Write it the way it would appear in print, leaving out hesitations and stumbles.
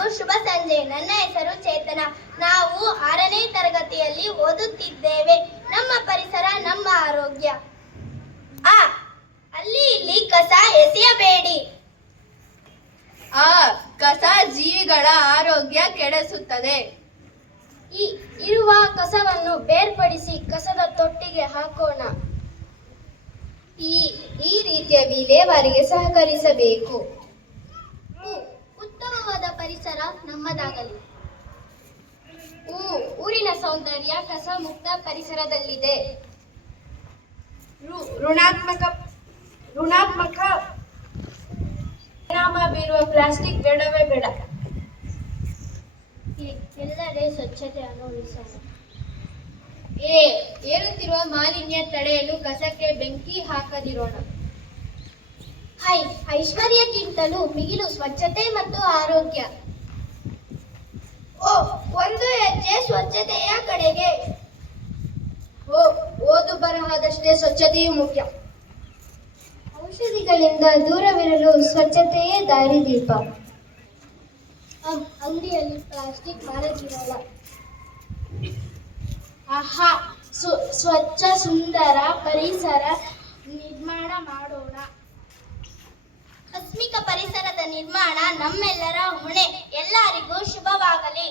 ಎಲ್ಲರಿಗೂ ಶುಭ ಸಂಜೆ. ನನ್ನ ಹೆಸರು ಚೇತನ. ನಾವು 6ನೇ ತರಗತಿಯಲ್ಲಿ ಓದುತ್ತಿದ್ದೇವೆ. ನಮ್ಮ ಪರಿಸರ ನಮ್ಮ ಆರೋಗ್ಯ. ಅಲ್ಲಿ ಇಲ್ಲಿ ಕಸ ಎಸೆಯಬೇಡಿ. ಕಸ ಜೀವಿಗಳ ಆರೋಗ್ಯ ಕೆಡಿಸುತ್ತದೆ. ಇರುವ ಕಸವನ್ನು ಬೇರ್ಪಡಿಸಿ ಕಸದ ತೊಟ್ಟಿಗೆ ಹಾಕೋಣ. ಈ ರೀತಿಯ ವಿಲೇವಾರಿಗೆ ಸಹಕರಿಸಬೇಕು. ಉತ್ತಮವಾದ ಪರಿಸರ ನಮ್ಮದಾಗಲಿ. ಊರಿನ ಸೌಂದರ್ಯ ಕಸ ಮುಕ್ತ ಪರಿಸರದಲ್ಲಿದೆ. ಋಣಾತ್ಮಕ ಪರಿಣಾಮ ಬೀರುವ ಪ್ಲಾಸ್ಟಿಕ್ ಬೇಡವೇ ಬೇಡ. ಎಲ್ಲೆಡೆ ಸ್ವಚ್ಛತೆ ಅನುಭವಿಸೋಣ. ಏರುತ್ತಿರುವ ಮಾಲಿನ್ಯ ತಡೆಯಲು ಕಸಕ್ಕೆ ಬೆಂಕಿ ಹಾಕದಿರೋಣ. ಐಶ್ವರ್ಯಕ್ಕಿಂತಲೂ ಮಿಗಿಲು ಸ್ವಚ್ಛತೆ ಮತ್ತು ಆರೋಗ್ಯ. ಒಂದು ಹೆಜ್ಜೆ ಸ್ವಚ್ಛತೆಯ ಕಡೆಗೆ. ಓದು ಬರಹದಷ್ಟೇ ಸ್ವಚ್ಛತೆಯೂ ಮುಖ್ಯ. ಔಷಧಿಗಳಿಂದ ದೂರವಿರಲು ಸ್ವಚ್ಛತೆಯೇ ದಾರಿದೀಪ. ಅಂಗಡಿಯಲ್ಲಿ ಪ್ಲಾಸ್ಟಿಕ್ ಮಾರದಿರಲ್ಲ. ಸ್ವಚ್ಛ ಸುಂದರ ಪರಿಸರ ನಿರ್ಮಾಣ ಮಾಡೋಣ. ಆಸ್ಮಿಕ ಪರಿಸರದ ನಿರ್ಮಾಣ ನಮ್ಮೆಲ್ಲರ ಹೊಣೆ. ಎಲ್ಲರಿಗೂ ಶುಭವಾಗಲಿ.